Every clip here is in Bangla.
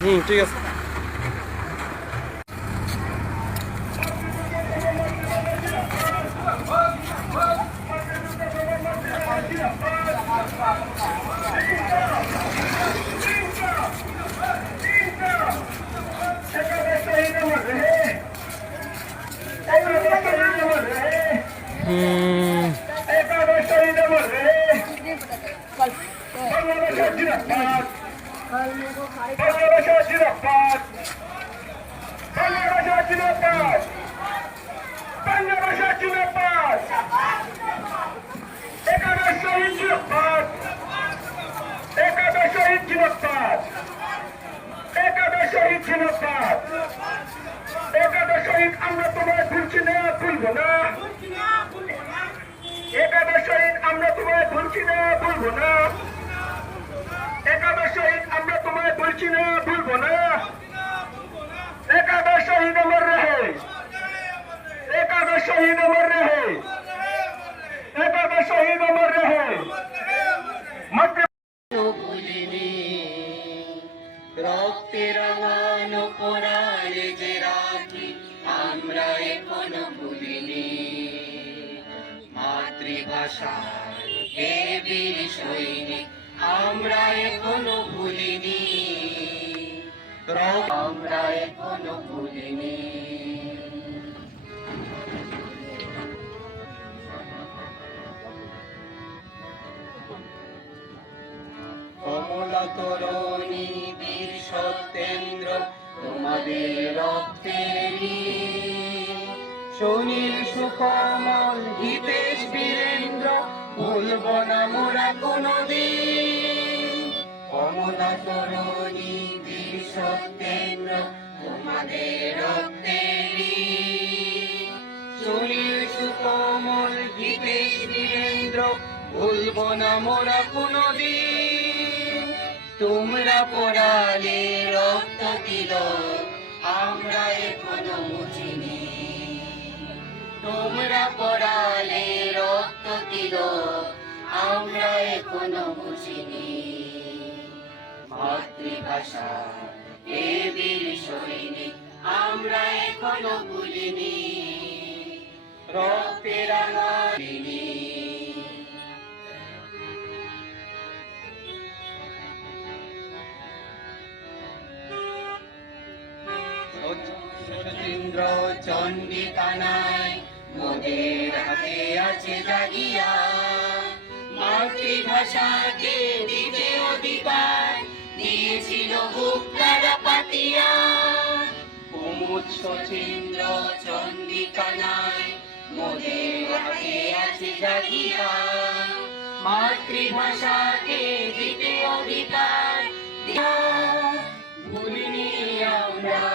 হুম ঠিক আছে হুম আমরা তোমায় ভুলছি না ভুলবো না। একাদশ শহীদ আমরা তোমায় ভুলছি না ভুলবো না একাদশ শহীদ আমরা তোমায় ভুলছি না ভুলবো না একাদশ শহীদ আমার রহে একাদশ শহীদ আমার রহে একাদশ শহীদ আমার রহে মাতৃ ভুলিনি রক্তে রাঙানো কোরআনে যে রাখি, আমরা এখনও ভুলিনি। মাতৃভাষার হে বীর সৈনিক, আমরা এখনও ভুলিনি। আমরা এখনও ভুলিনি। তরণী বীর সত্যেন্দ্র তোমাদের রক্তেরই। সুনীল সুকমল, হিতেশ বীরেন্দ্র, ভুলব না মোরা কোনদিন। কমলা তরণী বীর সত্যেন্দ্র তোমাদের রক্তেরই। সুনীল সুকমল, হিতেশ বীরেন্দ্র, ভুলব না মোরা কোনদিন। তোমরা পড়ালে রক্ত দিল আমরা এখনও মুছিনি। তোমরা পড়ালে রক্ত দিল আমরা এখনও মুছিনি। মাতৃভাষা এ বীর সৈনিক, আমরা এখনও ভুলিনি। রক্তে রাঙালিনি সচিন্দ্র চন্ডিকানায়, মোদের হাতে আছে জাগিয়া। মাতৃভাষাকে দিতে অধিকার দিয়েছিল বুকটারা পাতিয়া। কুমুদ সচিন্দ্র চন্ডিকানায়, মোদের হাতে আছে জাগিয়া। মাতৃভাষাকে দিতে অধিকার দিয়া। ভুলিনি আমরা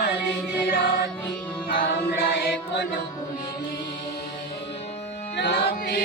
যে রাখি আমরা এখনও ভুলিনি। রক্তে